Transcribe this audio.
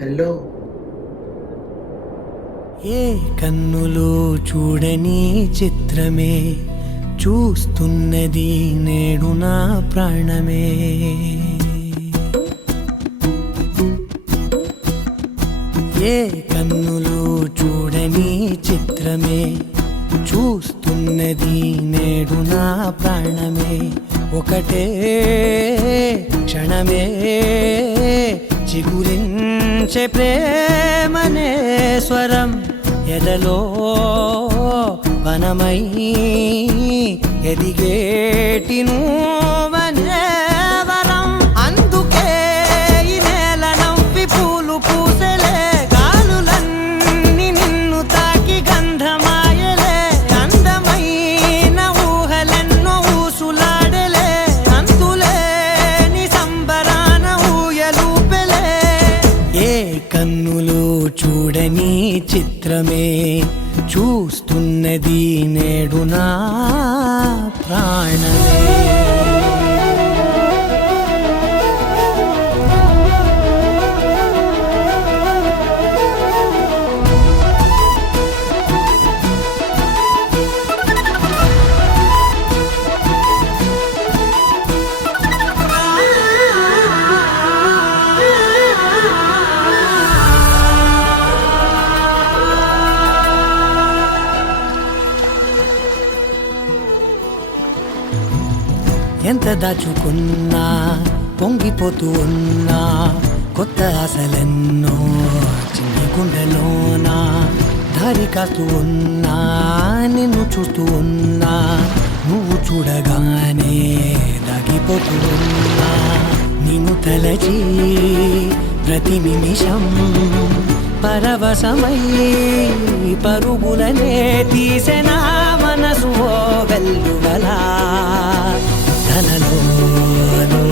Hello. ఏ కన్నులు చూడని చిత్రమే చూస్తున్నది నేడు నా ప్రాణమే. ఏ కన్నులు చూడని చిత్రమే చూస్తున్నది నేడు నా ప్రాణమే. ఒకటే క్షణమే చిగురించే ప్రేమనే స్వరం ఎదలో వనమై ఎదిగేటి నువ్వనే వరం. అందుకే ఈ నేల నవ్వి పూలు పూసెలే, గాలులన్నీ నిన్ను తాకి గంధమాయలే. అందమైన ఊహలెన్నో ఊసులాడలే, అంతులేని సంబరాన ఊయలూపెలే. ఏ కన్నులు చూడని చిత్రమే చూస్తున్నది నేడు నా ప్రాణమే. ఎంత దాచుకున్నా పొంగిపోతూ ఉన్నా, కొత్త ఆశలెన్నో చిన్ని గుండెలోనా దారి కాస్తూ ఉన్నా. నిన్ను చూస్తూ ఉన్నా, నువ్వు చూడగానే దాగిపోతూ ఉన్నా. నిన్ను తలచి ప్రతి నిమిషం పరవశమై పరుగులనే తీసెనా మనసు ఓ వెల్లువలా తనలోనా.